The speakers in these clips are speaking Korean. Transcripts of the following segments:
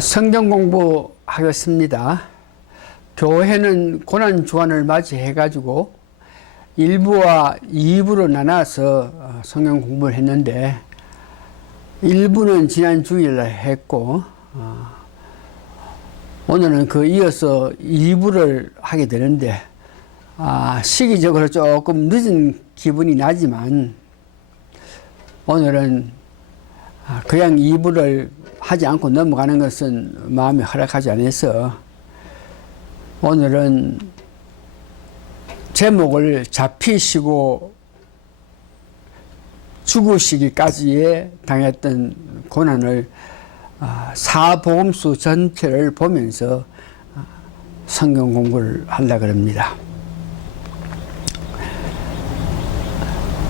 성경 공부하겠습니다. 교회는 고난 주간을 맞이해가지고 1부와 2부로 나눠서 성경 공부를 했는데 1부는 지난 주일날 했고 오늘은 그 이어서 2부를 하게 되는데 시기적으로 조금 늦은 기분이 나지만 오늘은 그냥 2부를 하지 않고 넘어가는 것은 마음이 허락하지 않아서 오늘은 제목을 잡히시고 죽으시기까지에 당했던 고난을 사복음서 전체를 보면서 성경 공부를 하려고 합니다.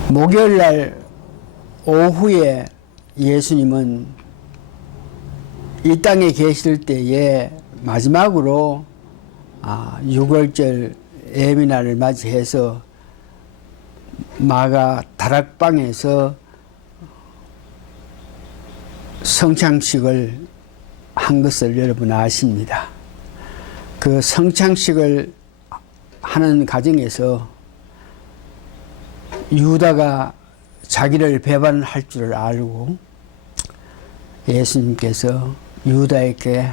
목요일날 오후에 예수님은 이 땅에 계실 때에 마지막으로 유월절 예미날을 맞이해서 마가 다락방에서 성찬식을 한 것을 여러분 아십니다. 그 성찬식을 하는 과정에서 유다가 자기를 배반할 줄 알고 예수님께서 유다에게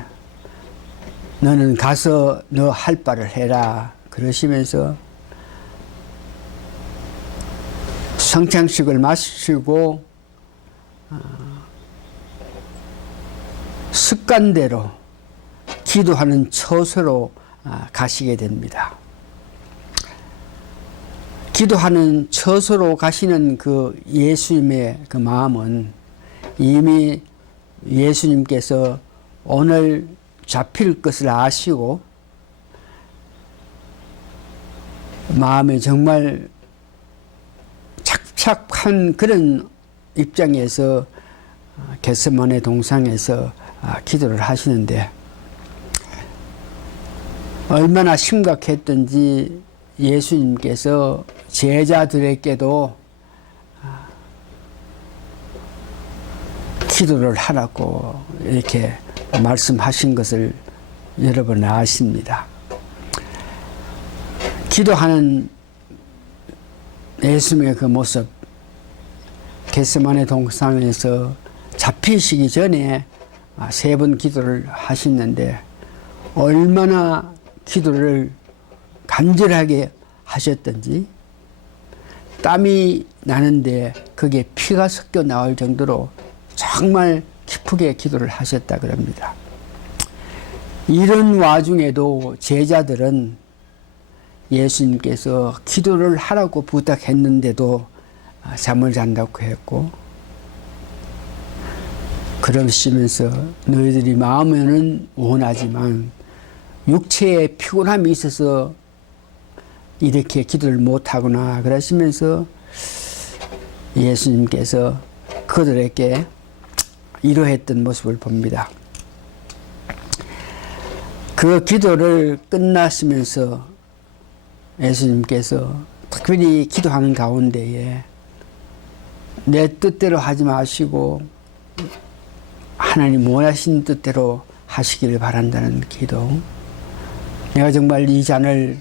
너는 가서 너 할 바를 해라 그러시면서 성찬식을 마치고 습관대로 기도하는 처소로 가시게 됩니다. 기도하는 처소로 가시는 그 예수님의 그 마음은 이미 예수님께서 오늘 잡힐 것을 아시고 마음에 정말 착착한 그런 입장에서 겟세마네 동상에서 기도를 하시는데 얼마나 심각했던지 예수님께서 제자들에게도 기도를 하라고 이렇게 말씀하신 것을 여러분 아십니다. 기도하는 예수님의 그 모습, 겟세마네 동상에서 잡히시기 전에 3번 기도를 하셨는데 얼마나 기도를 간절하게 하셨던지 땀이 나는데 그게 피가 섞여 나올 정도로 정말 기쁘게 기도를 하셨다 그럽니다. 이런 와중에도 제자들은 예수님께서 기도를 하라고 부탁했는데도 잠을 잔다고 했고 그러시면서 너희들이 마음에는 원하지만 육체에 피곤함이 있어서 이렇게 기도를 못하구나 그러시면서 예수님께서 그들에게 이러했던 모습을 봅니다. 그 기도를 끝나시면서 예수님께서 특별히 기도하는 가운데에 내 뜻대로 하지 마시고 하나님 원하신 뜻대로 하시기를 바란다는 기도. 내가 정말 이 잔을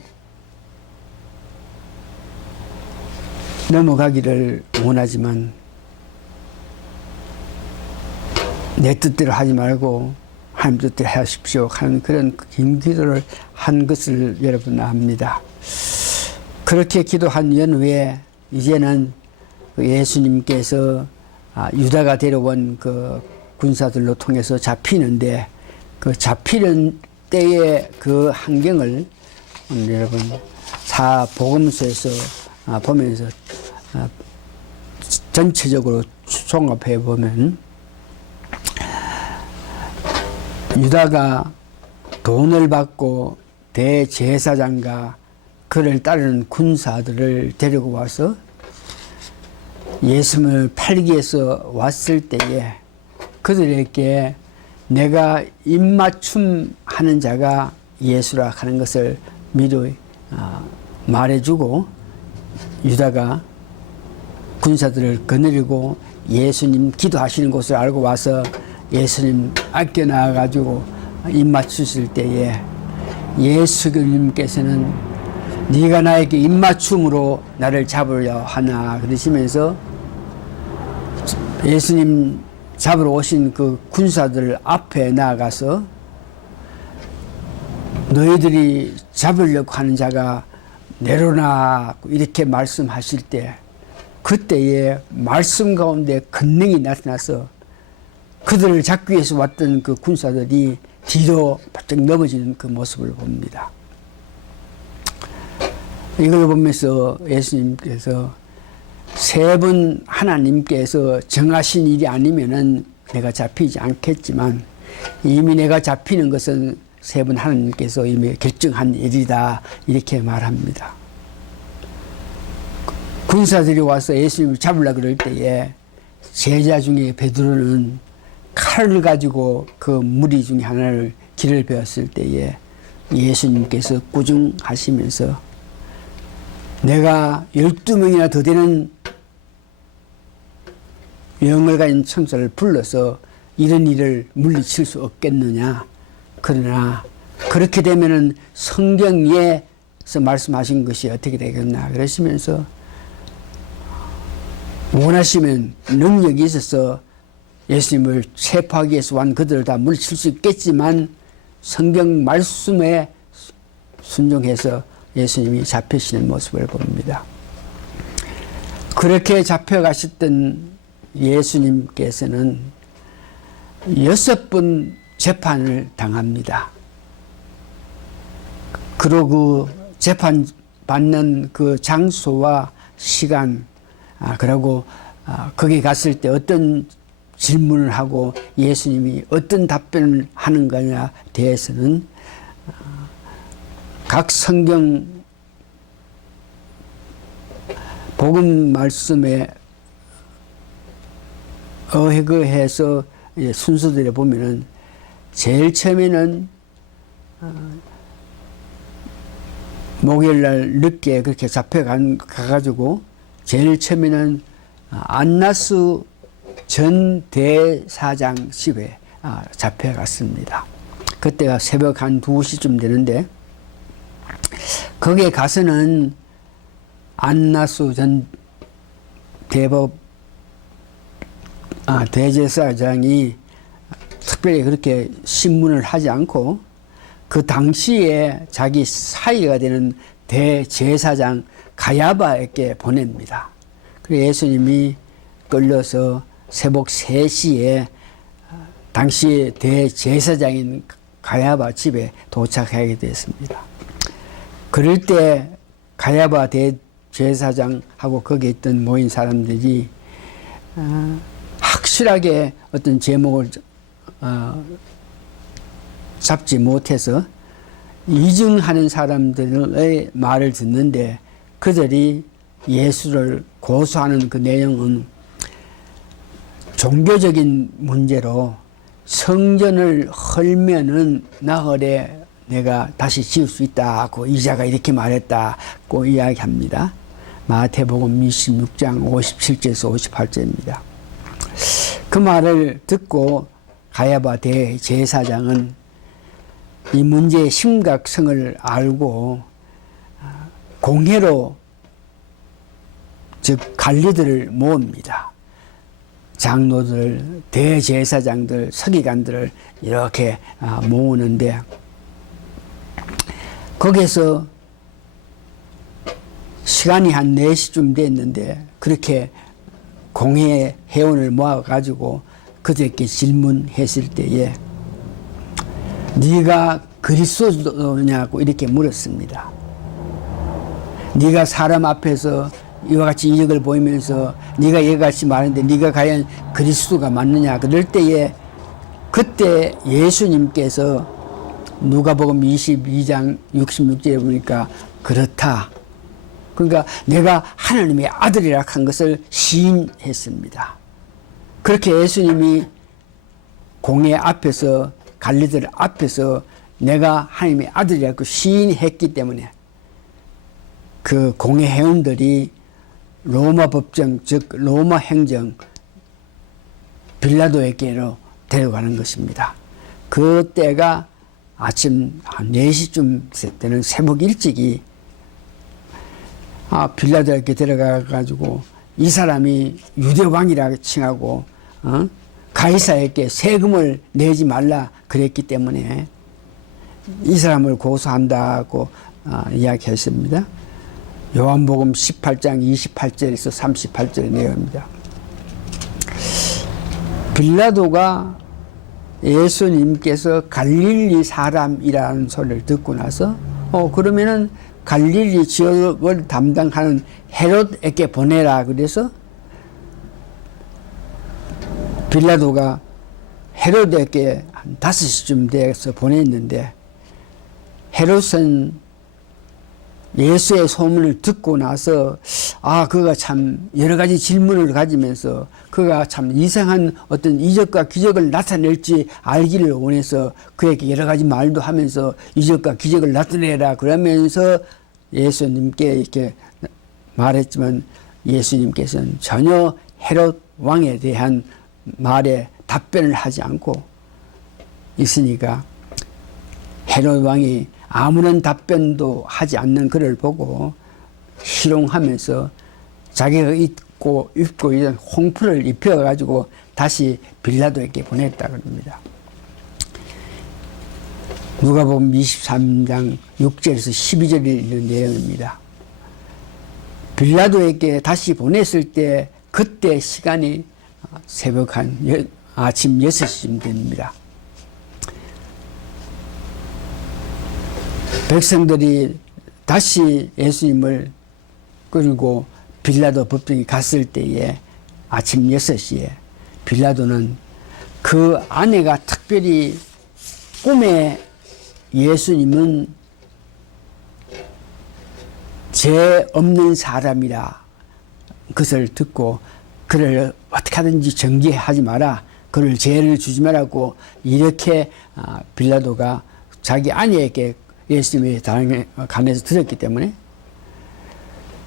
넘어가기를 원하지만 내 뜻대로 하지 말고 하나님 뜻대로 하십시오 하는 그런 긴 기도를 한 것을 여러분 압니다. 그렇게 기도한 연후에 이제는 예수님께서 유다가 데려온 그 군사들로 통해서 잡히는데 그 잡히는 때의 그 환경을 오늘 여러분 사복음서에서 보면서 전체적으로 종합해 보면 유다가 돈을 받고 대제사장과 그를 따르는 군사들을 데리고 와서 예수님을 팔기 위해서 왔을 때에 그들에게 내가 입맞춤 하는 자가 예수라 하는 것을 미리 말해주고 유다가 군사들을 거느리고 예수님 기도하시는 곳을 알고 와서 예수님 아껴 나와가지고 입 맞추실 때에 예수님께서는 네가 나에게 입맞춤으로 나를 잡으려 하나 그러시면서 예수님 잡으러 오신 그 군사들 앞에 나아가서 너희들이 잡으려고 하는 자가 내려놔 이렇게 말씀하실 때 그때에 말씀 가운데 권능이 나타나서 그들을 잡기 위해서 왔던 그 군사들이 뒤로 바짝 넘어지는 그 모습을 봅니다. 이걸 보면서 예수님께서 세 번 하나님께서 정하신 일이 아니면은 내가 잡히지 않겠지만 이미 내가 잡히는 것은 세 번 하나님께서 이미 결정한 일이다 이렇게 말합니다. 군사들이 와서 예수님을 잡으려고 그럴 때에 제자 중에 베드로는 칼을 가지고 그 무리 중에 하나를 길을 베었을 때에 예수님께서 꾸중하시면서 내가 12명이나 더 되는 영을 가진 천사를 불러서 이런 일을 물리칠 수 없겠느냐. 그러나 그렇게 되면은 성경에서 말씀하신 것이 어떻게 되겠나 그러시면서 원하시면 능력이 있어서 예수님을 체포하기 위해서 완 그들을 다 물리칠 수 있겠지만 성경 말씀에 순종해서 예수님이 잡히시는 모습을 봅니다. 그렇게 잡혀가셨던 예수님께서는 6번 재판을 당합니다. 그리고 그 재판 받는 그 장소와 시간, 그리고 거기 갔을 때 어떤 질문을 하고 예수님이 어떤 답변을 하는 거냐에 대해서는 각 성경 복음 말씀에 의거해서 순서대로 보면은 제일 처음에는 목요일날 늦게 그렇게 가가지고 제일 처음에는 안나스 전 대사장실에 잡혀갔습니다. 그때가 새벽 한 2시쯤 되는데 거기에 가서는 안나스 전 대제사장이 특별히 그렇게 신문을 하지 않고 그 당시에 자기 사이가 되는 대제사장 가야바에게 보냅니다. 그래서 예수님이 끌려서 새벽 3시에 당시 대제사장인 가야바 집에 도착하게 됐습니다. 그럴 때 가야바 대제사장하고 거기에 있던 모인 사람들이 확실하게 어떤 제목을 잡지 못해서 이증하는 사람들의 말을 듣는데 그들이 예수를 고소하는 그 내용은 종교적인 문제로 성전을 헐면은 나흘에 내가 다시 지을 수 있다고 이자가 이렇게 말했다고 이야기합니다. 마태복음 26장 57절에서 58절입니다. 그 말을 듣고 가야바 대제사장은 이 문제의 심각성을 알고 공회로 즉 관리들을 모읍니다. 장로들, 대제사장들, 서기관들을 이렇게 모으는데 거기에서 시간이 한 4시쯤 됐는데 그렇게 공회 회원을 모아가지고 그들에게 질문했을 때에 네가 그리스도냐고 이렇게 물었습니다. 네가 사람 앞에서 이와 같이 이적을 보이면서 네가 이같이 말하는데 네가 과연 그리스도가 맞느냐 그럴 때에 그때 예수님께서 누가복음 22장 66절에 보니까 그렇다. 그러니까 내가 하나님의 아들이라 한 것을 시인했습니다. 그렇게 예수님이 공회 앞에서 관리들 앞에서 내가 하나님의 아들이라고 시인했기 때문에 그 공회 회원들이 로마 법정 즉 로마 행정 빌라도에게로 데려가는 것입니다. 그때가 아침 한 4시쯤 되는 새벽 일찍이 빌라도에게 데려가 가지고 이 사람이 유대 왕이라고 칭하고 가이사에게 세금을 내지 말라 그랬기 때문에 이 사람을 고소한다고 이야기했습니다. 요한복음 18장 28절에서 38절의 내용입니다. 빌라도가 예수님께서 갈릴리 사람이라는 소리를 듣고 나서 그러면은 갈릴리 지역을 담당하는 헤롯에게 보내라 그래서 빌라도가 헤롯에게 한 5시쯤 돼서 보냈는데 헤롯은 예수의 소문을 듣고 나서 그가 참 여러 가지 질문을 가지면서 그가 참 이상한 어떤 이적과 기적을 나타낼지 알기를 원해서 그에게 여러 가지 말도 하면서 이적과 기적을 나타내라 그러면서 예수님께 이렇게 말했지만 예수님께서는 전혀 헤롯 왕에 대한 말에 답변을 하지 않고 있으니까 헤롯 왕이 아무런 답변도 하지 않는 그를 보고 희롱하면서 자기가 입고 있던 홍풀을 입혀가지고 다시 빌라도에게 보냈다 그럽니다. 누가복음 23장 6절에서 12절에 있는 내용입니다. 빌라도에게 다시 보냈을 때 그때 시간이 새벽 아침 6시쯤 됩니다. 백성들이 다시 예수님을 끌고 빌라도 법정에 갔을 때에 아침 6시에 빌라도는 그 아내가 특별히 꿈에 예수님은 죄 없는 사람이라 그것을 듣고 그를 어떻게 하든지 정죄하지 마라, 그를 죄를 주지 말라고 이렇게 빌라도가 자기 아내에게 예수님의 당에 관해서 들었기 때문에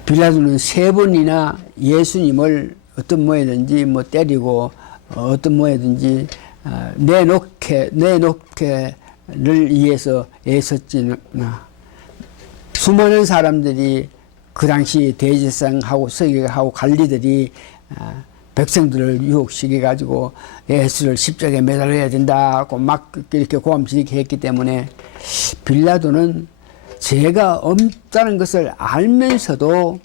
빌라도는 3번이나 예수님을 어떤 모양이든지 때리고 어떤 모양이든지 내놓게를 위해서 애썼지나 수많은 사람들이 그 당시 대제사장하고 서기관하고 관리들이 백성들을 유혹시켜 가지고 예수를 십자가에 매달려야 된다고 막 이렇게 고함지게 했기 때문에 빌라도는 죄가 없다는 것을 알면서도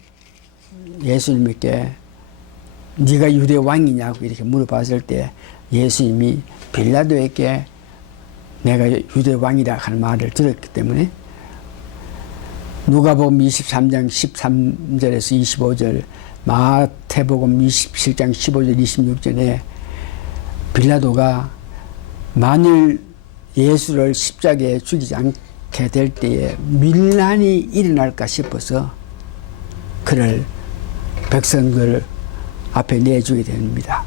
예수님께 네가 유대 왕이냐고 이렇게 물어봤을 때 예수님이 빌라도에게 내가 유대 왕이라 하는 말을 들었기 때문에 누가복음 23장 13절에서 25절, 마태복음 27장 15절 26절에 빌라도가 만일 예수를 십자가에 죽이지 않게 될 때에 밀란이 일어날까 싶어서 그를 백성들 앞에 내주게 됩니다.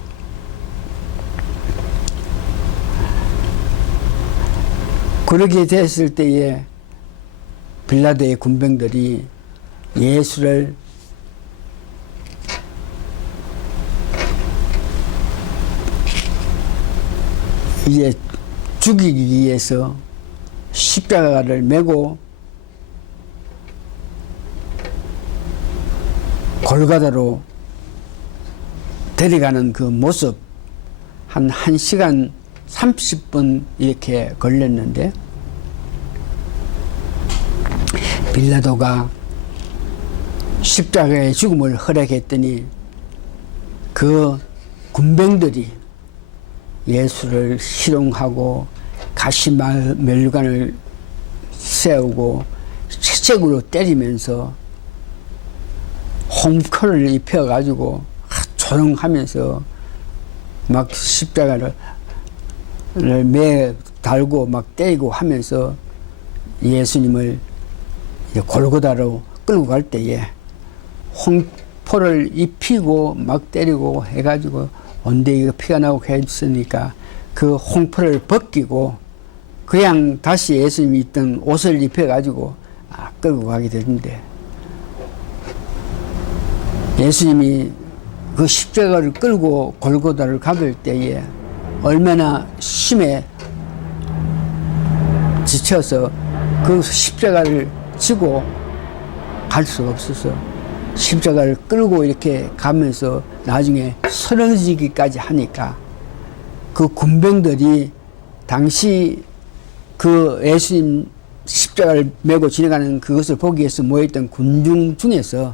그렇게 됐을 때에 빌라도의 군병들이 예수를 이제 죽이기 위해서 십자가를 메고 골고다로 데려가는 그 모습 한 1시간 30분 이렇게 걸렸는데 빌라도가 십자가의 죽음을 허락했더니 그 군병들이 예수를 희롱하고 가시멜관을 세우고 채찍으로 때리면서 홍커를 입혀가지고 조롱하면서 막 십자가를 매 달고 막 때리고 하면서 예수님을 골고다로 끌고 갈 때에 홍포를 입히고 막 때리고 해가지고 온데기가 피가 나고 했으니까 그 홍포를 벗기고 그냥 다시 예수님이 있던 옷을 입혀가지고 끌고 가게 되는데 예수님이 그 십자가를 끌고 골고다를 가볼 때에 얼마나 심해 지쳐서 그 십자가를 지고 갈 수 없어서 십자가를 끌고 이렇게 가면서 나중에 쓰러지기까지 하니까 그 군병들이 당시 그 예수님 십자가를 메고 지나가는 그것을 보기 위해서 모였던 군중 중에서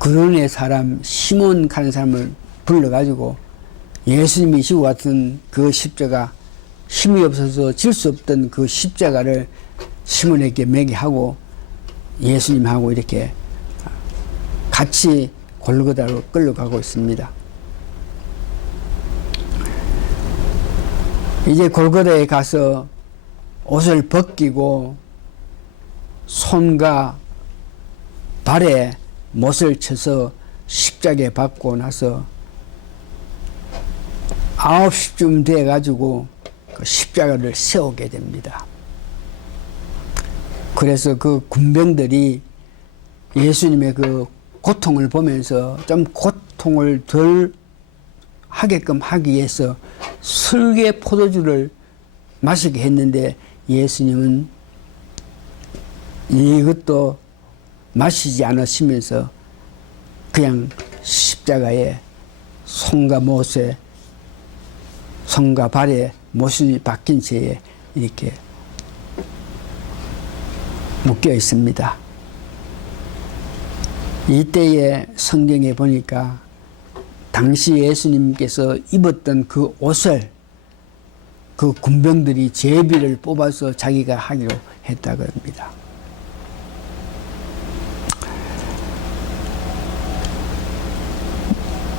그런의 사람 시몬 가는 사람을 불러가지고 예수님이 지고 갔던 그 십자가 힘이 없어서 질 수 없던 그 십자가를 시몬에게 매게 하고 예수님하고 이렇게 같이 골고다로 끌려가고 있습니다. 이제 골고다에 가서 옷을 벗기고 손과 발에 못을 쳐서 십자가에 박고 나서 9시쯤 돼가지고 그 십자가를 세우게 됩니다. 그래서 그 군병들이 예수님의 그 고통을 보면서 좀 고통을 덜 하게끔 하기 위해서 술개 포도주를 마시게 했는데 예수님은 이것도 마시지 않으시면서 그냥 십자가에 손과 못에 손과 발에 못이 박힌 채에 이렇게 묶여 있습니다. 이때에 성경에 보니까 당시 예수님께서 입었던 그 옷을 그 군병들이 제비를 뽑아서 자기가 하기로 했다고 합니다.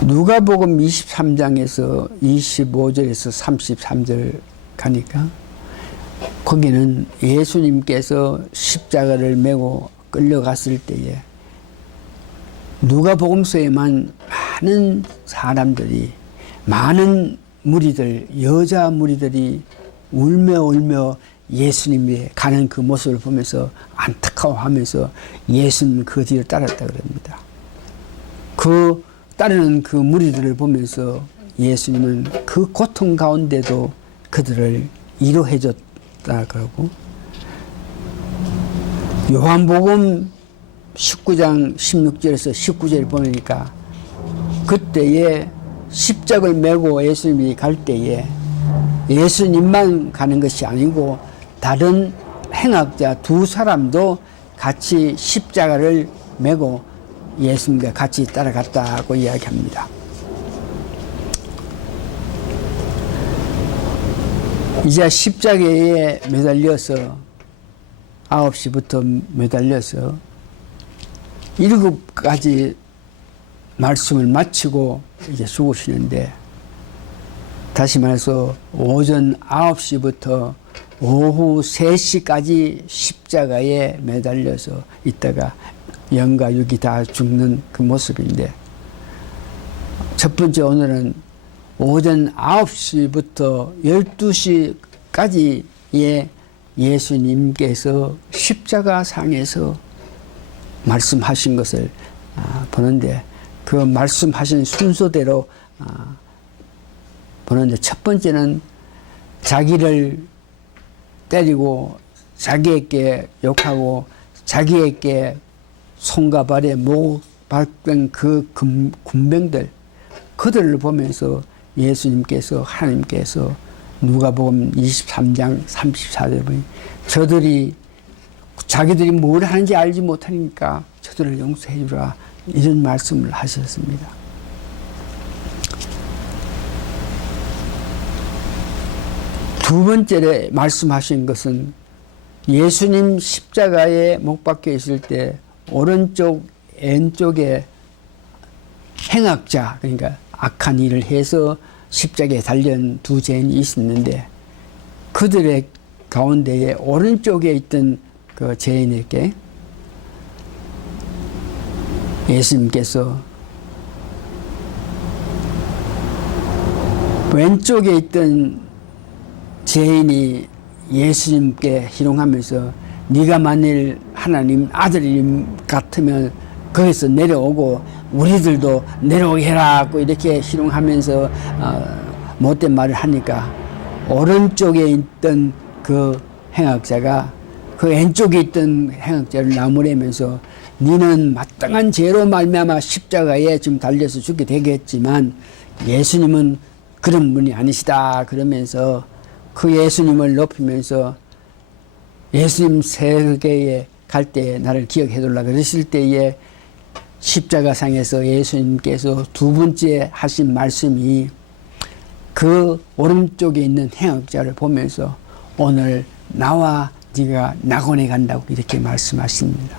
누가복음 23장에서 25절에서 33절 가니까 거기는 예수님께서 십자가를 메고 끌려갔을 때에 누가복음서에만 많은 사람들이 많은 무리들 여자 무리들이 울며 예수님이 가는 그 모습을 보면서 안타까워하면서 예수님 그 뒤를 따랐다 그럽니다. 그 따르는 그 무리들을 보면서 예수님은 그 고통 가운데도 그들을 위로해 줬다 그러고 요한복음 19장 16절에서 19절을 보니까 그때에 십자가를 메고 예수님이 갈 때에 예수님만 가는 것이 아니고 다른 행악자 두 사람도 같이 십자가를 메고 예수님과 같이 따라갔다고 이야기합니다. 이제 십자가에 매달려서 9시부터 매달려서 7가지 말씀을 마치고 이제 죽으시는데 다시 말해서 오전 9시부터 오후 3시까지 십자가에 매달려서 있다가 영과 육이 다 죽는 그 모습인데 첫 번째 오늘은 오전 9시부터 12시까지의 예수님께서 십자가 상에서 말씀하신 것을 보는데 그 말씀하신 순서대로 보는데 첫 번째는 자기를 때리고 자기에게 욕하고 자기에게 손과 발에 못 박은 그 군병들 그들을 보면서 예수님께서 하나님께서 누가복음 23장 34절에 보니 저들이 자기들이 뭘 하는지 알지 못하니까 저들을 용서해 주라 이런 말씀을 하셨습니다. 두 번째로 말씀하신 것은 예수님 십자가에 못 박혀 있을 때 오른쪽 왼쪽에 행악자 그러니까 악한 일을 해서 십자가에 달린 두 죄인이 있었는데 그들의 가운데에 오른쪽에 있던 그 죄인에게 예수님께서 왼쪽에 있던 죄인이 예수님께 희롱하면서 네가 만일 하나님 아들님 같으면 거기서 내려오고 우리들도 내려오게 해라 이렇게 희롱하면서 못된 말을 하니까 오른쪽에 있던 그 행악자가 그 왼쪽에 있던 행악자를 나무래면서 니는 마땅한 죄로 말미암아 십자가에 지금 달려서 죽게 되겠지만 예수님은 그런 분이 아니시다 그러면서 그 예수님을 높이면서 예수님 세계에 갈 때 나를 기억해 둘라 그러실 때에 십자가상에서 예수님께서 두 번째 하신 말씀이 그 오른쪽에 있는 행악자를 보면서 오늘 나와 네가 낙원에 간다고 이렇게 말씀하십니다.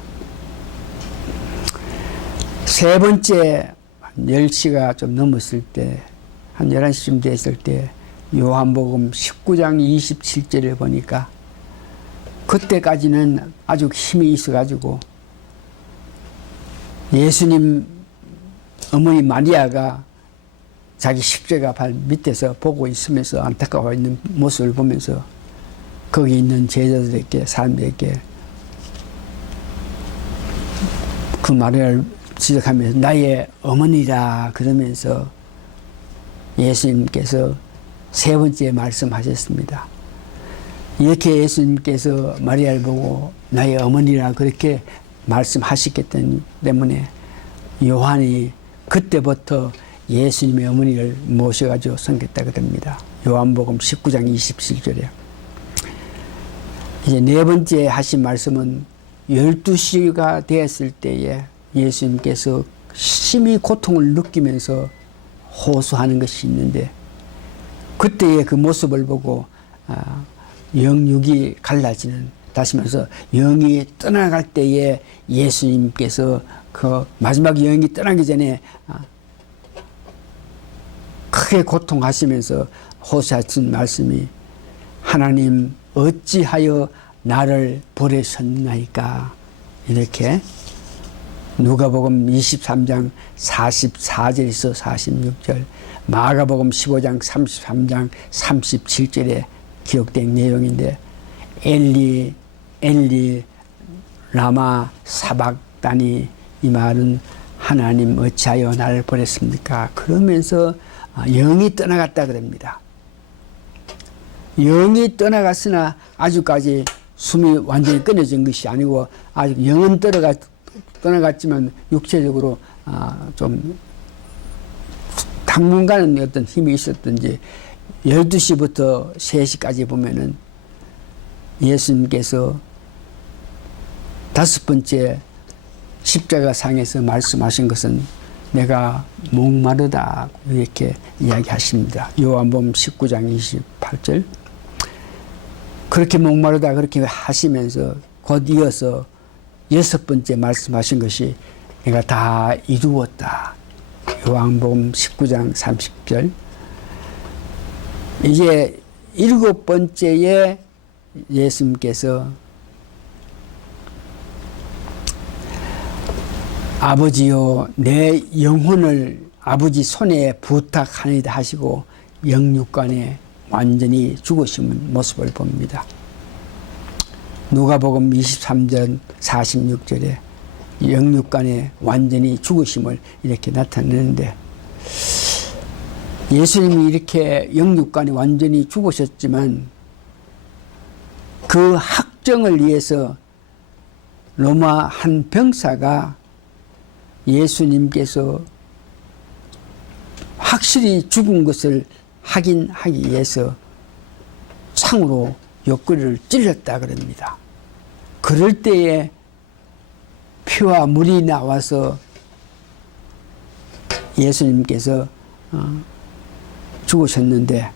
세 번째 10시가 좀 넘었을 때 한 11시쯤 됐을 때 요한복음 19장 27절을 보니까 그때까지는 아주 힘이 있어가지고 예수님 어머니 마리아가 자기 십자가 발 밑에서 보고 있으면서 안타까워 있는 모습을 보면서 거기 있는 제자들에게 사람들에게 그 마리아를 지적하면서 나의 어머니라 그러면서 예수님께서 세 번째 말씀하셨습니다. 이렇게 예수님께서 마리아를 보고 나의 어머니라 그렇게 말씀하셨기 때문에 요한이 그때부터 예수님의 어머니를 모셔가지고 섬겼다 그럽니다. 요한복음 19장 27절에. 이제 네 번째 하신 말씀은 12시가 되었을 때에 예수님께서 심히 고통을 느끼면서 호소하는 것이 있는데 그때의 그 모습을 보고 영육이 갈라지는 다시 말해서 영이 떠나갈 때에 예수님께서 그 마지막 영이 떠나기 전에 크게 고통하시면서 호소하신 말씀이 하나님 어찌하여 나를 버리셨나이까 이렇게 누가복음 23장 44절에서 46절 마가복음 15장 33장 37절에 기록된 내용인데 엘리 엘리 라마 사박다니 이 말은 하나님 어찌하여 나를 버렸습니까? 그러면서 영이 떠나갔다 그럽니다. 영이 떠나갔으나 아직까지 숨이 완전히 끊어진 것이 아니고 아직 영은 떠나갔지만 육체적으로 좀 당분간은 어떤 힘이 있었던지 12시부터 3시까지 보면은 예수님께서 다섯 번째 십자가 상에서 말씀하신 것은 내가 목마르다 이렇게 이야기하십니다. 요한복음 19장 28절 그렇게 목마르다 그렇게 하시면서 곧 이어서 여섯 번째 말씀하신 것이 내가 다 이루었다. 요한복음 19장 30절 이제 일곱 번째에 예수님께서 아버지요 내 영혼을 아버지 손에 부탁하니이다 하시고 영육간에 완전히 죽으신 모습을 봅니다. 누가복음 23장 46절에 영육간에 완전히 죽으심을 이렇게 나타내는데 예수님이 이렇게 영육간에 완전히 죽으셨지만 그 확정을 위해서 로마 한 병사가 예수님께서 확실히 죽은 것을 확인하기 위해서 창으로 옆구리를 찔렀다 그럽니다. 그럴 때에 피와 물이 나와서 예수님께서 죽으셨는데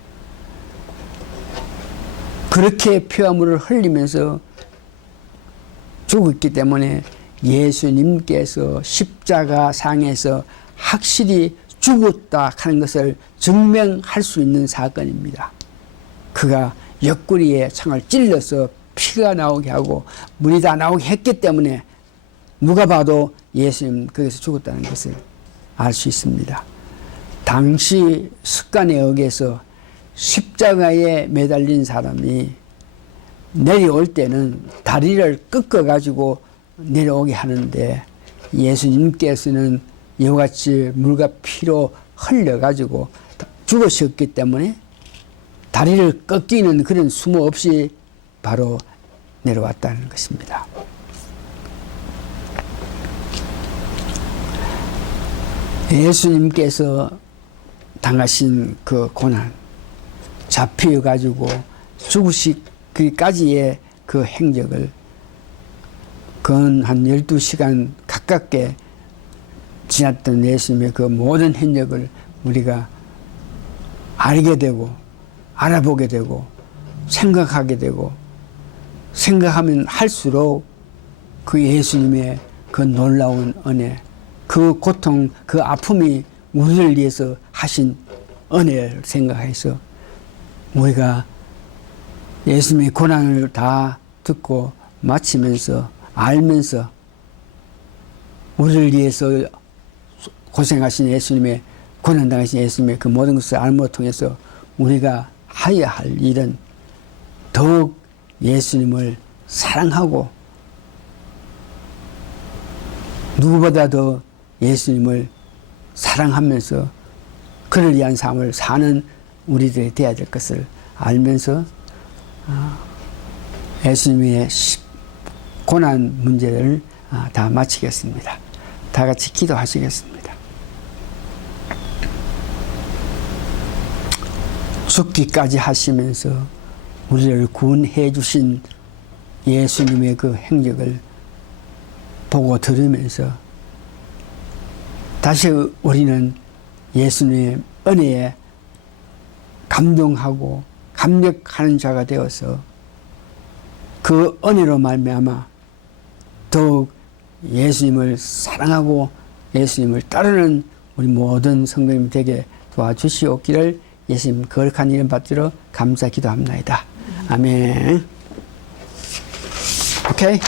그렇게 피와 물을 흘리면서 죽었기 때문에 예수님께서 십자가 상에서 확실히 죽었다 하는 것을 증명할 수 있는 사건입니다. 그가 옆구리에 창을 찔러서 피가 나오게 하고 물이 다 나오게 했기 때문에 누가 봐도 예수님 거기서 죽었다는 것을 알 수 있습니다. 당시 습관에 의해서 십자가에 매달린 사람이 내려올 때는 다리를 꺾어가지고 내려오게 하는데 예수님께서는 이와 같이 물과 피로 흘려가지고 죽으셨기 때문에 다리를 꺾이는 그런 수모 없이 바로 내려왔다는 것입니다. 예수님께서 당하신 그 고난, 잡혀가지고 죽으시기까지의 그 행적을 건 한 12시간 가깝게 지났던 예수님의 그 모든 행적을 우리가 알게 되고 알아보게 되고 생각하게 되고 생각하면 할수록 그 예수님의 그 놀라운 은혜, 그 고통, 그 아픔이 우리를 위해서 하신 은혜를 생각해서 우리가 예수님의 고난을 다 듣고 마치면서 알면서 우리를 위해서 고생하신 예수님의 고난당하신 예수님의 그 모든 것을 알므로 통해서 우리가 하여야 할 일은 더욱 예수님을 사랑하고 누구보다 더 예수님을 사랑하면서 그를 위한 삶을 사는 우리들이 되어야 될 것을 알면서 예수님의 고난 문제를 다 마치겠습니다. 다 같이 기도하시겠습니다. 죽기까지 하시면서 우리를 구원해 주신 예수님의 그 행적을 보고 들으면서 다시 우리는 예수님의 은혜에 감동하고 감격하는 자가 되어서 그 은혜로 말미암아 더욱 예수님을 사랑하고 예수님을 따르는 우리 모든 성도님 되게 도와주시옵기를 예수님 거룩한 이름 받들어 감사 기도합나이다. 아멘. 오케이.